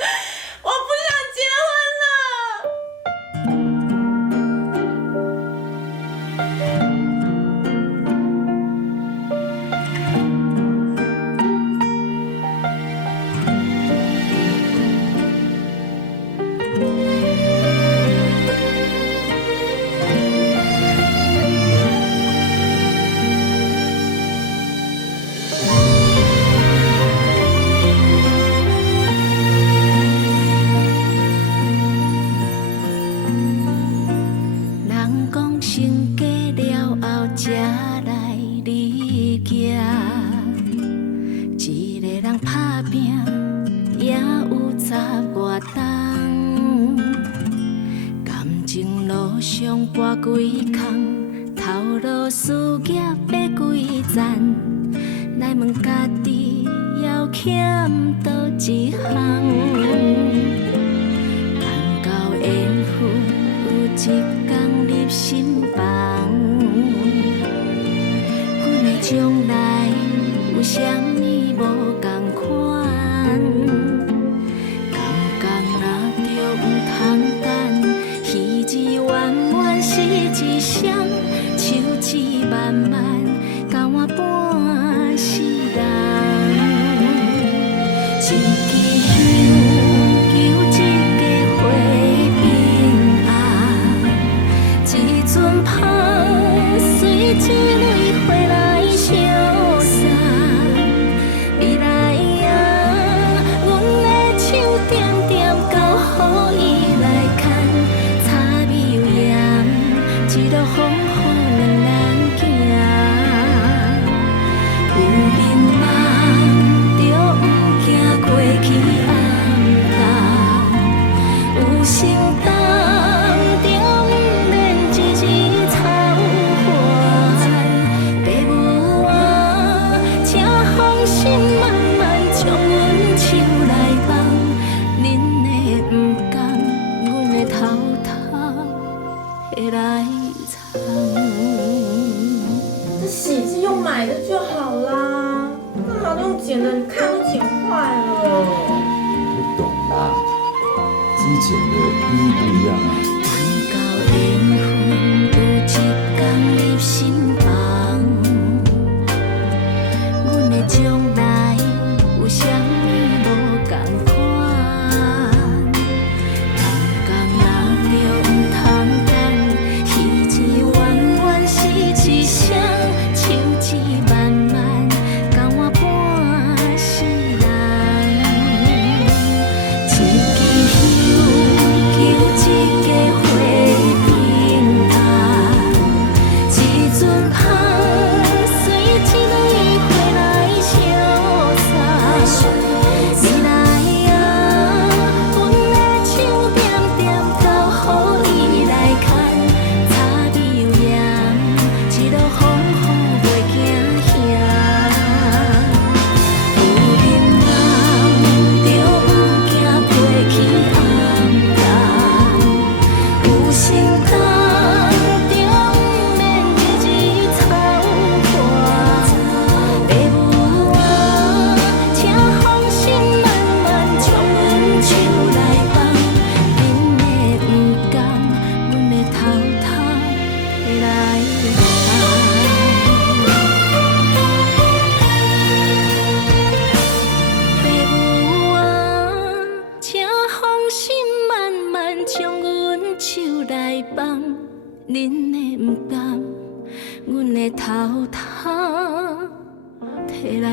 我不想结婚了。人讲成家了后才来理行，一个人打拼也有十外冬，感情路上跋几空，头路事业要几层，来问家己要欠倒一项，等到缘分有一天入心房，阮的将来有啥物无同款？刚若着毋通等，喜字圆圆是一双，手指慢慢交我半世人。一支香求一家花平安，一阵风随一蕊花来消散。未来啊，阮的手点点交予伊来牵，柴米油盐一路风雨两人行。有面梦着毋惊过去暗淡，有心动着毋免一日操烦。爸母啊，请放心慢慢将阮手来放，恁的毋甘，阮的偷偷的来藏。这洗衣机用买的就好啦，干嘛用剪的？你看都剪坏了。不懂啦，之前的意义不一样啊。等到缘分有一天入心房，阮的将来有啥物无同款？刚若着毋通等，喜字圆圆是一双，手指慢慢交我半世人。一支香求一家花平安，一阵风随一蕊花来消散。未来啊，阮的手点点交予伊来牵，柴米油盐一路风雨袂惊兄。有面梦着毋惊过去暗淡，有心动着毋免一日操烦。爸母啊，请放心慢慢将阮手来放，恁的毋甘，阮会偷偷的来藏。爸母啊，请放心慢慢将阮手来放，恁的毋甘，阮会偷偷摕来